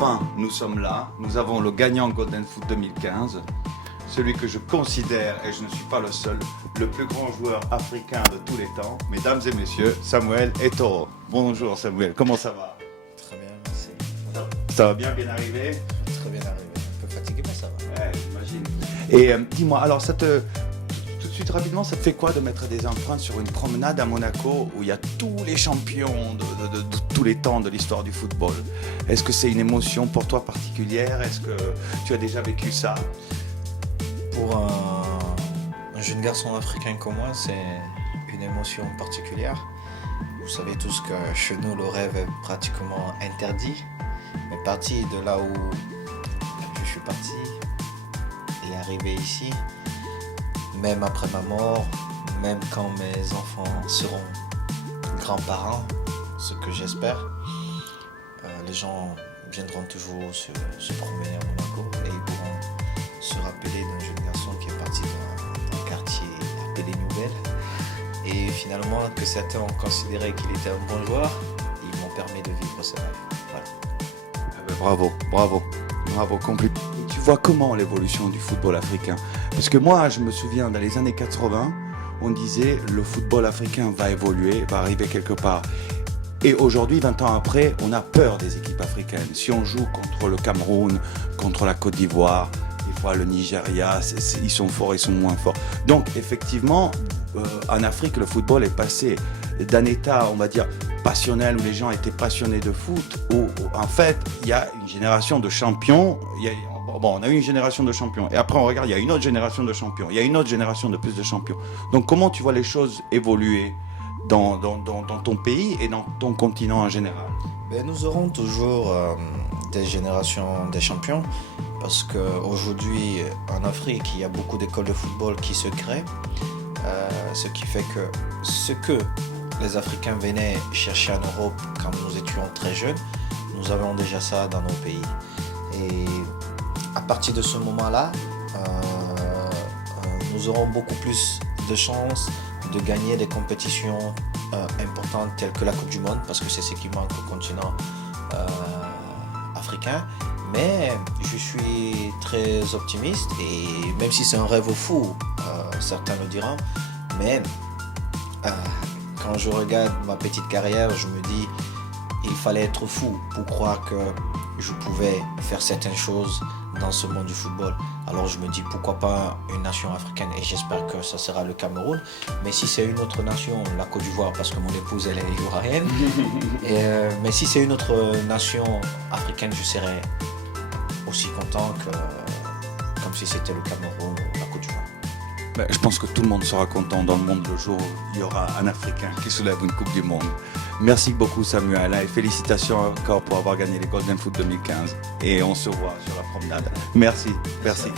Enfin, nous sommes là. Nous avons le gagnant Golden Foot 2015. Celui que je considère, et je ne suis pas le seul, le plus grand joueur africain de tous les temps. Mesdames et messieurs, Samuel Eto'o. Bonjour Samuel, comment ça va? Très bien, merci. Ça va bien, bien arrivé? Très bien arrivé. Un peu fatigué, mais ça va. Ouais, j'imagine. Et dis-moi, alors tout de suite rapidement, ça te fait quoi de mettre des empreintes sur une promenade à Monaco où il y a tous les champions de tous les temps de l'histoire du football? Est-ce que c'est une émotion pour toi particulière? Est-ce que tu as déjà vécu ça? Pour un jeune garçon africain comme moi, c'est une émotion particulière. Vous savez tous que chez nous, le rêve est pratiquement interdit. Mais parti de là où je suis parti et arrivé ici, même après ma mort, même quand mes enfants seront grands-parents, ce que j'espère, les gens viendront toujours se promener à Monaco et ils pourront se rappeler d'un jeune garçon qui est parti d'un quartier appelé Nouvelle. Et finalement, que certains ont considéré qu'il était un bon joueur, ils m'ont permis de vivre ce rêve. Voilà. Bravo, complet. Tu vois comment l'évolution du football africain? Parce que moi, je me souviens, dans les années 80, on disait le football africain va évoluer, va arriver quelque part. Et aujourd'hui, 20 ans après, on a peur des équipes africaines. Si on joue contre le Cameroun, contre la Côte d'Ivoire, des fois le Nigeria, ils sont forts, ils sont moins forts. Donc effectivement, en Afrique, le football est passé d'un état, on va dire, passionnel, où les gens étaient passionnés de foot, où en fait, il y a une génération de champions. On a eu une génération de champions. Et après, on regarde, il y a une autre génération de champions. Il y a une autre génération de plus de champions. Donc comment tu vois les choses évoluer dans ton pays et dans ton continent en général? Nous aurons toujours des générations des champions parce qu'aujourd'hui en Afrique il y a beaucoup d'écoles de football qui se créent, ce qui fait que ce que les Africains venaient chercher en Europe quand nous étions très jeunes, nous avons déjà ça dans nos pays. Et à partir de ce moment-là, nous aurons beaucoup plus de chances de gagner des compétitions importantes telles que la Coupe du Monde, parce que c'est ce qui manque au continent africain. Mais je suis très optimiste et même si c'est un rêve fou, certains le diront, mais quand je regarde ma petite carrière, je me dis il fallait être fou pour croire que je pouvais faire certaines choses dans ce monde du football. Alors je me dis pourquoi pas une nation africaine, et j'espère que ça sera le Cameroun. Mais si c'est une autre nation, la Côte d'Ivoire, parce que mon épouse elle est ivoirienne, mais si c'est une autre nation africaine, je serais aussi content comme si c'était le Cameroun ou la Côte d'Ivoire. Je pense que tout le monde sera content dans le monde le jour où il y aura un Africain qui soulève une Coupe du Monde. Merci beaucoup Samuel et félicitations encore pour avoir gagné les Golden Foot 2015. Et on se voit sur la promenade. Merci. Merci.